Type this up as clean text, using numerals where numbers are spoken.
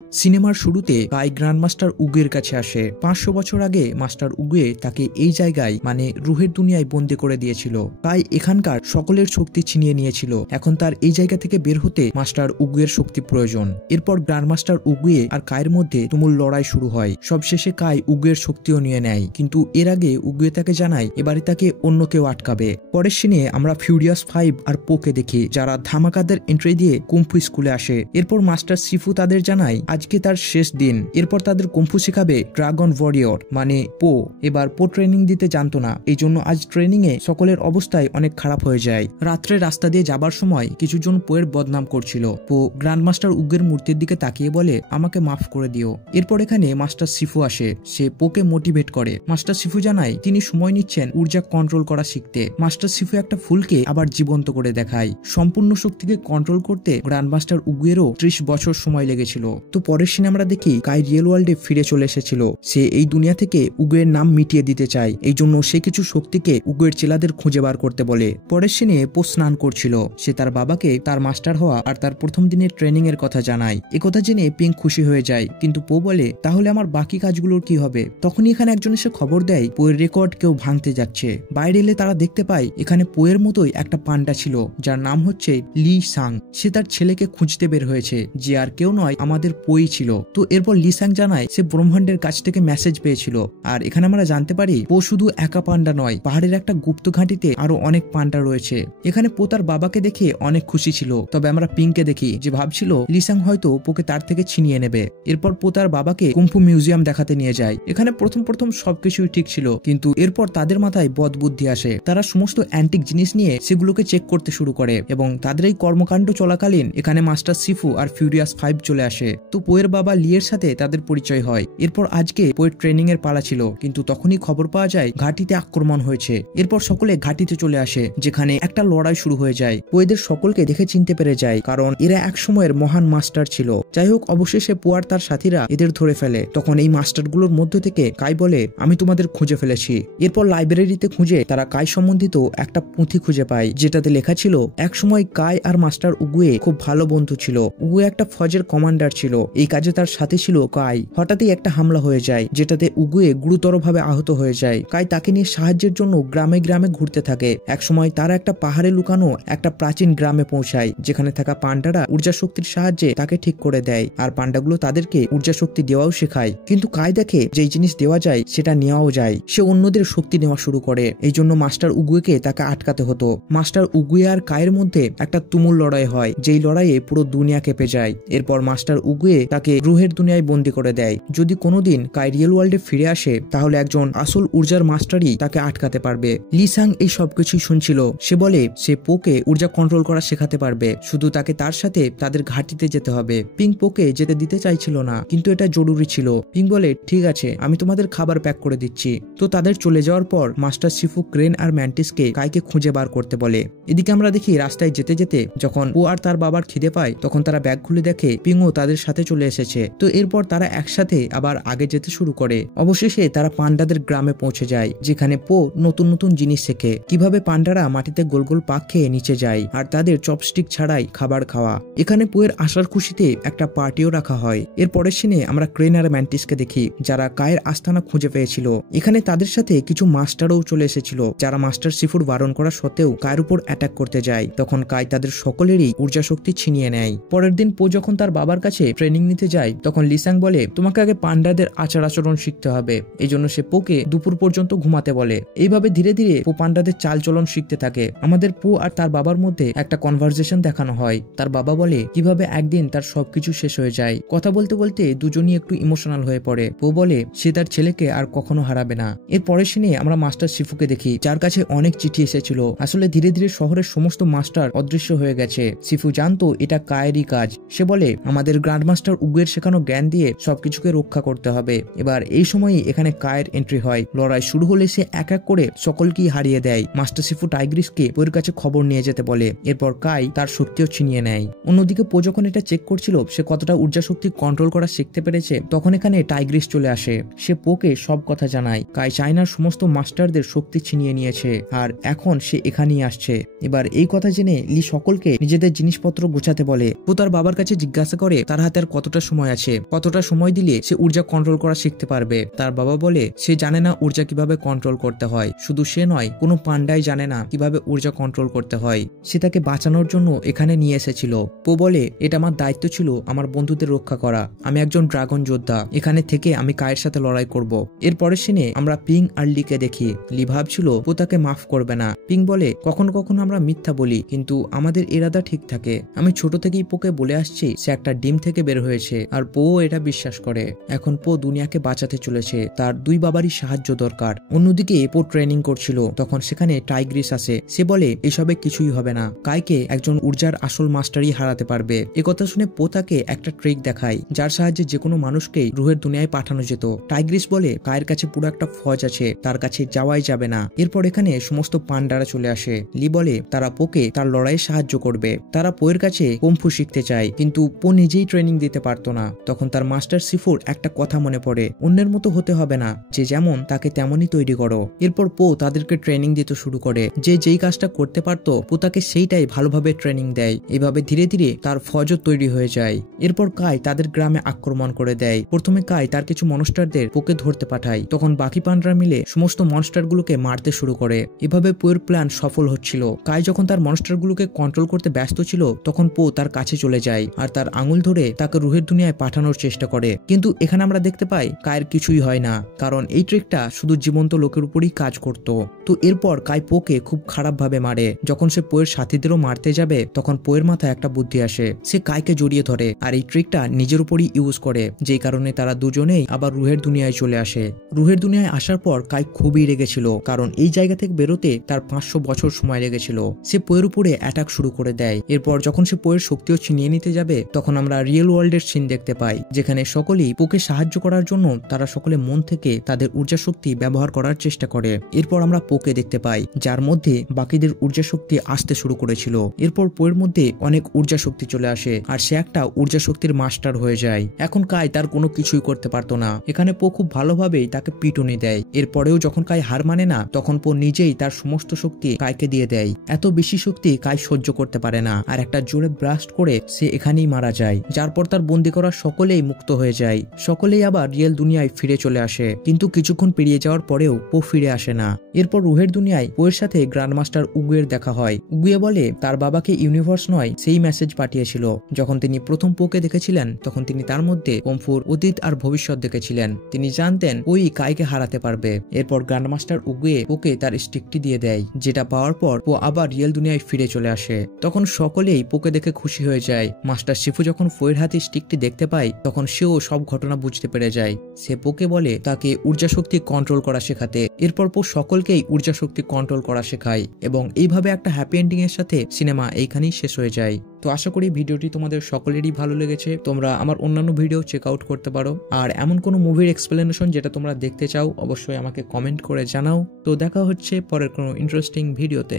সিনেমার শুরুতে কাই গ্র্যান্ডমাস্টার উগুয়ের কাছে আসে। 500 বছর আগে মাস্টার উগুয়ে তাকে এই জায়গায় মানে রুহের দুনিয়ায় বন্দি করে দিয়েছিল। কাই এখানকার সকলের শক্তি ছিনিয়ে নিয়েছিল। এখন তার এই জায়গা থেকে বের হতে মাস্টার উগুয়ের শক্তি প্রয়োজন। এরপর গ্র্যান্ডমাস্টার উগুয়ে আর কাইয়ের মধ্যে তুমুল লড়াই শুরু হয়। সবশেষে কাই উগুয়ের শক্তিও নিয়ে নেয়, কিন্তু এর আগে উগুয়ে তাকে জানায় এবারে তাকে অন্য কেউ আটকাবে। পরের সিনে আমরা ফিউরিয়াস 5 আর পোকে দেখি, যারা ধামাকাদের এন্ট্রি দিয়ে কুম্ফু স্কুলে আসে। এরপর মাস্টার শিফু তাদের জানায় আজকে তার শেষ দিন। এরপর তাদের কুম্ফু শেখাবে ড্রাগন ওয়ারিয়র মানে পো। এবার পো ট্রেনিং দিতে জানতো না, এই জন্য আজ ট্রেনিং এ সকলের অবস্থায় অনেক খারাপ হয়ে যায়। রাত্রে রাস্তা দিয়ে যাবার সময় কিছুজন পোয়ের বদনাম করছিল। পো গ্র্যান্ডমাস্টার উগের মূর্তির দিকে তাকিয়ে বলে আমাকে মাফ করে দিও। এরপর এখানে মাস্টার শিফু আসে, সে পোকে মোটিভেট করে। মাস্টার শিফু জানায় তিনি সময় নিচ্ছেন ঊর্জা কন্ট্রোল করা শিখতে। মাস্টার শিফু একটা ফুলকে আবার জীবন্ত করে দেখায়। সম্পূর্ণ শক্তিকে কন্ট্রোল করতে গ্র্যান্ডমাস্টার উগুয়েরও 30 বছর সময় লেগেছিল। তো পরের সিনে আমরা দেখি কাই রিয়েল ওয়ার্ল্ডে ফিরে চলে এসেছিল। সে এই দুনিয়া থেকে উগুয়ের নাম মিটিয়ে দিতে চায়, এই জন্য সে কিছু শক্তিকে উগুয়ের চেলাদের খুঁজে বার করতে বলে। পরের সিনে পো স্নান করছিল। সে তার বাবাকে তার মাস্টার হওয়া আর তার প্রথম দিনের ট্রেনিং এর কথা জানায়। একথা জেনে পিঙ্ক খুশি হয়ে যায়, কিন্তু পো বলে তাহলে আমার বাকি কাজগুলোর কি হবে? তখনই এখানে একজন এসে খবর দেয় পোয়ের রেকর্ড কেউ ভাঙতে যাচ্ছে। বাইরে এলে তারা দেখতে পায় এখানে পোয়ের মতোই একটা পান্ডা ছিল, যার নাম হচ্ছে লি সাং। সে তার ছেলেকে খুঁজতে বের হয়েছে, যে আর কেউ নয় আমাদের পোই ছিল। তো এরপর লি সাং জানায় সে ব্রহ্মাণ্ডের কাছ থেকে মেসেজ পেয়েছিল। আর এখানে আমরা জানতে পারি পো শুধু একা পান্ডা নয়, পাহাড়ের একটা গুপ্ত ঘাঁটিতে আরো অনেক পান্ডা রয়েছে। এখানে পো তার বাবাকে দেখে অনেক খুশি ছিল, তবে আমরা পিঙ্ককে দেখি যে ভাবছিল লি সাং হয়তো পোকে তার থেকে ছিনিয়ে নেবে। এরপর পো তার বাবাকে কুম্ফু মিউজিয়াম দেখাতে নিয়ে যায়। এখানে প্রথম সবকিছুই ঠিক ছিল, কিন্তু এরপর তাদের মাথায় বদ বুদ্ধি আসে। তারা সমস্ত অ্যান্টিক জিনিস নিয়ে সেগুলোকে চেক করতে শুরু করে, এবং তাদের এই কর্মকাণ্ড চলাকালীন এখানে মাস্টার শিফু আর ফিউরিয়াস 5 চলে আসে। তো পোয়ের বাবা লিয়ের সাথে তাদের পরিচয় হয়। এরপর আজকে পোয়ের ট্রেনিং এর পালা ছিল, কিন্তু তখনই খবর পাওয়া যায় ঘাটিতে আক্রমণ হয়েছে। এরপর সকলে ঘাটিতে চলে আসে, যেখানে একটা লড়াই শুরু হয়ে যায়। পোয়েদের সকলকে দেখে চিনতে পেরে যায়, কারণ এরা এক সময়ের মহান মাস্টার ছিল। যাই হোক, অবশেষে পো আর তার সাথীরা এদের ধরে ফেলে। তখন এই মাস্টারগুলোর মধ্য থেকে কাই বলে আমি তোমাদের খুঁজে ফেলেছি। এরপর লাইব্রেরিতে খুঁজে তারা কাই সম্বন্ধিত একটা পুঁথি খুঁজে পায়, যেটাতে লেখা ছিল এক সময় কাই আর মাস্টার উগুয়ে খুব ভালো বন্ধু ছিল। উগুয়ে একটা ফজের কমান্ডার ছিল, এই কাজে তার সাথে ছিল কাই। হঠাৎই একটা হামলা হয়ে যায়, যেটাতে উগুয়ে গুরুতরভাবে আহত হয়ে যায়। কাই তাকে নিয়ে সাহায্যের জন্য গ্রামে গ্রামে ঘুরতে থাকে। একসময় তারা একটা পাহাড়ে লুকানো একটা প্রাচীন গ্রামে পৌঁছায়, যেখানে থাকা পান্ডারা ঊর্জা শক্তির সাহায্যে তাকে ঠিক করে দেয়, আর পান্ডাগুলো তাদেরকে ঊর্জা শক্তি দেওয়াও শেখায়। কিন্তু কাই দেখে যেই জিনিস দেওয়া যায় সেটা নেওয়াও যায়। সে অন্যদের শক্তি নেওয়া শুরু করে, এই জন্য মাস্টার উগুয়েকে তাকে আটকাতে হতো। মাস্টার উগুয়ে আর কাইয়ের মধ্যে একটা তুমুল লড়াই হয়, যেই লড়াইয়ে পুরো দুনিয়া কেঁপে যায়। এরপর মাস্টার উগুয়ে তাকে রুহের দুনিয়ায় বন্দী করে দেয়। যদি কোনোদিন কাই রিয়েল ওয়ার্ল্ডে ফিরে আসে, তাহলে একজন আসল ঊর্জার মাস্টারই তাকে আটকাতে পারবে। লি সাং এই সবকিছুই শুনছিল। সে বলে সে পোকে ঊর্জা কন্ট্রোল করা শেখাতে পারবে, শুধু তাকে তার সাথে তাদের ঘাটিতে যেতে হবে। পিঙ্ক পোকে যেতে দিতে চাইছিল না, কিন্তু এটা জরুরি ছিল। পিঙ্ক বলে ঠিক আছে, আমি তোমাদের খাবার প্যাক করে দিচ্ছি। তো তাদের চলে যাওয়ার পর মাস্টার শিফু ক্রেন আর ম্যান্টিসকে কাইকে খুঁজে বার করতে বলে। এদিকে আমরা দেখি রাস্তায় যেতে যেতে যখন পো আর তার বাবার খিদে পায়, তখন তারা ব্যাগ খুলে দেখে পিংও তাদের সাথে চলে এসেছে। তো এরপর তারা একসাথে আবার আগে যেতে শুরু করে। অবশেষে তারা পান্ডাদের গ্রামে পৌঁছে যায়, যেখানে পো নতুন নতুন জিনিস শেখে, কিভাবে পান্ডারা মাটিতে গোল গোল পাক খেয়ে নিচে যায় আর তাদের চপস্টিক ছাড়াই খাবার খাওয়া। এখানে পোয়ের আসার খুশিতে একটা পার্টিও রাখা হয়। এর পরের সিনে আমরা ক্রেন আর ম্যান্টিসকে দেখি, যারা কায়ের আস্তানা খুঁজে পেয়েছিল। এখানে তাদের সাথে কিছু মাস্টারও চলে এসেছিল, যারা মাস্টার শিফুর বারণ করা সত্ত্বেও কায়ের উপর অ্যাটাক করতে যায়। তখন কাই তাদের সকলেরই ঊর্জা শক্তি ছিনিয়ে নেয়। পরের দিন পো যখন তার বাবার কাছে ট্রেনিং নিতে যায়, তখন লিসাং বলে তোমাকে আগে পান্ডাদের আচার আচরণ শিখতে হবে। এই জন্য সে পোকে দুপুর পর্যন্ত ঘুমাতে বলে। এইভাবে ধীরে ধীরে পো পান্ডাদের চাল চলন শিখতে থাকে। আমাদের পো আর তার বাবার মধ্যে একটা কনভারসেশন দেখানো হয়। তার বাবা বলে কিভাবে একদিন তার সবকিছু শেষ হয়ে যায়। কথা বলতে বলতে দুজনই একটু ইমোশনাল হয়ে পড়ে। পো বলে সে তার ছেলেকে আর কখনো হারাবে না। এর পরের সিনে আমরা মাস্টার শিফুকে দেখি, যার কাছে অনেক চিঠি এসেছিল। আসলে ধীরে ধীরে শহরের সমস্ত মাস্টার অদৃশ্য হয়ে গেছে। শিফু জানতো এটা কায়েরই কাজ। সে বলে আমাদের গ্র্যান্ডমাস্টার উগুয়ের শেখানো জ্ঞান দিয়ে সবকিছুকে রক্ষা করতে হবে। এবার এই সময়ই এখানে কায়ের এন্ট্রি হয়। লড়াই শুরু হলে সে এক এক করে সকলকেই হারিয়ে দেয়। মাস্টার শিফু টাইগ্রিসকে পোয়ের কাছে খবর নিয়ে যেতে বলে। এরপর কাই তার শক্তিও ছিনিয়ে নেয়। অন্যদিকে পো যখন এটা চেক করছিল সে কতটা ঊর্জা শক্তি কন্ট্রোল করা শিখতে পেরেছে, তখন এখানে টাইগ্রিস চলে আসে। সে পোকে সব কথা জানায়। কাই চায়নার সমস্ত মাস্টারদের শক্তি ছিনিয়ে নিয়েছে, আর এখন সে এখানেই আসছে। এবার এই কথা জেনে লি সকলকে নিজেদের জিনিসপত্র গোছাতে বলে। পো তার বাবার কাছে জিজ্ঞাসা করে তার হাতে আর কতটা সময় আছে, কতটা সময় দিলে সে ঊর্জা কন্ট্রোল করা শিখতে পারবে। তার বাবা বলে সে জানে না ঊর্জা কিভাবে কন্ট্রোল করতে হয়, শুধু সে নয় কোনো পান্ডাই জানে না কিভাবে ঊর্জা কন্ট্রোল করতে হয়। সে তাকে বাঁচানোর জন্য এখানে নিয়ে এসেছিল। পো বলে এটা আমার দায়িত্ব ছিল আমার বন্ধুদের রক্ষা করা, আমি একজন ড্রাগন যোদ্ধা, এখানে থেকে আমি কায়ের সাথে লড়াই করব। এরপরের সিনে আমরা পিং আর লিকে দেখি। লি ভাবছিল পো তাকে মাফ করবে না। পিং বলে কখনো কখনো আমরা মিথ্যা বলি কিন্তু আমাদের ইরাদা ঠিক থাকে, আমি ছোট থেকেই পোকে বলে আসছি সে একটা ডিম থেকে বের হয়েছে আর পো এটা বিশ্বাস করে। এখন পো দুনিয়াকে বাঁচাতে চলেছে, তার দুই বাবারই সাহায্য দরকার। অন্যদিকে পো ট্রেনিং করছিল, তখন সেখানে টাইগ্রিস আসে। সে বলে এসবে কিছুই হবে না, কাইকে একজন ঊর্জার আসল মাস্টারই হারাতে পারবে। একথা শুনে পো তাকে একটা ট্রিক দেখায় যার সাহায্যে যে কোনো মানুষকেই রুহের দুনিয়ায় পাঠানো যেত। টাইগ্রিস বলে কায়ের কাছে পুরো একটা ফৌজ আছে, তার কাছে যাওয়াই যাবে না। এরপর এখানে সমস্ত পান্ডারা চলে আসে। লি বলে তারা পোকে তার লড়াইয়ে সাহায্য করবে। তারা পোয়ের কাছে কুম্ফু শিখতে চায় কিন্তু পো নিজেই ট্রেনিং দিতে পারতো না। তখন তার মাস্টার সিফুর একটা কথা মনে পড়ে, অন্যের মতো হতে হবে না, যে যেমন তাকে তেমনই তৈরি করো। এরপর পো তাদেরকে ট্রেনিং দিতে শুরু করে, যে যেই কাজটা করতে পারতো পো তাকে সেইটাই ভালোভাবে ট্রেনিং দেয়। এভাবে ধীরে ধীরে তার ফৌজও তৈরি হয়ে যায়। এরপর কাই তাদের গ্রামে আক্রমণ করে দেয়। প্রথমে কাই তার কিছু মনস্টারদের পোকে ধরতে পাঠায়, তখন বাকি পান্ডারা মিলে সমস্ত মনস্টারগুলোকে মারতে শুরু করে। এভাবে পোয়ের প্ল্যান সফল হচ্ছিল। কাই যখন তার মনস্টারগুলোকে কন্ট্রোল করতে ব্যস্ত ছিল তখন পো তার কাছে চলে যায় আর তার আঙুল ধরে তাকে রুহের দুনিয়ায় পাঠানোর চেষ্টা করে। কিন্তু এখানে আমরা দেখতে পাই কায়ের কিছুই হয় না, কারণ এই ট্রিকটা শুধু জীবন্ত লোকের উপরই কাজ করত। তো এরপর কাই পোকে খুব খারাপ ভাবে মারে। যখন সে পোয়ের সাথীদেরও মারতে যাবে তখন পোয়ের মাথায় একটা বুদ্ধি আসে, সে কাইকে জড়িয়ে ধরে আর এই ট্রিকটা নিজের উপরই ইউজ করে, যেই কারণে তারা দুজনেই আবার রুহের দুনিয়ায় চলে আসে। রুহের দুনিয়ায় আসার পর কাই খুবই রেগেছিল, কারণ এই জায়গা থেকে বেরোতে তার 500 বছর সময় লেগেছিল। সে পোয়ের উপরে অ্যাটাক শুরু করে দেয়। এরপর যখন সে পোয়ের শক্তিও ছিনিয়ে নিতে যাবে তখন আমরা রিয়েল ওয়ার্ল্ডের সিন দেখতে পাই, যেখানে সকলেই পোকে সাহায্য করার জন্য তারা সকলে মন থেকে তাদের ঊর্জা শক্তি ব্যবহার করার চেষ্টা করে। এরপর আমরা পোকে দেখতে পাই যার মধ্যে বাকিদের ঊর্জা শক্তি আসতে শুরু করেছিল। এরপর পোয়ের মধ্যে অনেক ঊর্জা শক্তি চলে আসে আর সে একটা ঊর্জা শক্তির মাস্টার হয়ে যায়। এখন কাই তার কোনো কিছুই করতে পারতো না। এখানে পো খুব ভালোভাবেই তাকে পিটুনি দেয়। এরপরেও যখন কাই হার মানে না তখন পো নিজেই তার সমস্ত শক্তি কাইকে দিয়ে দেয়। এত বেশি শক্তি কাই সহ্য করতে পারে না আর একটা জোরে ব্লাস্ট করে সে এখানেই মারা যায়, যার পর তার বন্দি করা সকলেই মুক্ত হয়ে যায়। সকলেই আবার রিয়েল দুনিয়ায় ফিরে চলে আসে, কিন্তু কিছুক্ষণ পেরিয়ে যাওয়ার পরেও পো ফিরে আসে না। এরপর রুহের দুনিয়ায় পোয়ের সাথে গ্র্যান্ডমাস্টার উগুয়ের দেখা হয়। উগুয়ে বলে তার বাবাকে ইউনিভার্স নয় সেই মেসেজ পাঠিয়েছিল। যখন তিনি প্রথম পোকে দেখেছিলেন তখন তিনি তার মধ্যে কুম্ফুর অতীত আর ভবিষ্যৎ দেখেছিলেন। তিনি জানতেন ওই কাইকে হারাতে পারবে। এরপর গ্র্যান্ডমাস্টার উগুয়ে পোকে তার স্টিকটি দিয়ে দেয়, যেটা পাওয়ার পর পো আবার রিয়েল দুনিয়ায় ফিরে চলে আসে। তখন সকলেই পোকে দেখে খুশি হয়ে যায়। মাস্টার শিফু যখন পোয়ের হাতে স্টিকটি দেখতে পায় তখন সেও সব ঘটনা বুঝতে পেরে যায়। সে পোকে বলে তাকে ঊর্জা শক্তি কন্ট্রোল করা শেখাতে। এরপর পো সকলকেই ঊর্জা শক্তি কন্ট্রোল করা শেখায় এবং এইভাবে একটা হ্যাপি এন্ডিং এর সাথে সিনেমা এইখানেই শেষ হয়ে যায়। তো আশা করি ভিডিওটি তোমাদের সকলেরই ভালো লেগেছে। তোমরা আমার অন্যান্য ভিডিও চেক আউট করতে পারো, আর এমন কোনো মুভির এক্সপ্লেনেশন যেটা তোমরা দেখতে চাও অবশ্যই আমাকে কমেন্ট করে জানাও। তো দেখা হচ্ছে পরের কোনো ইন্টারেস্টিং ভিডিওতে।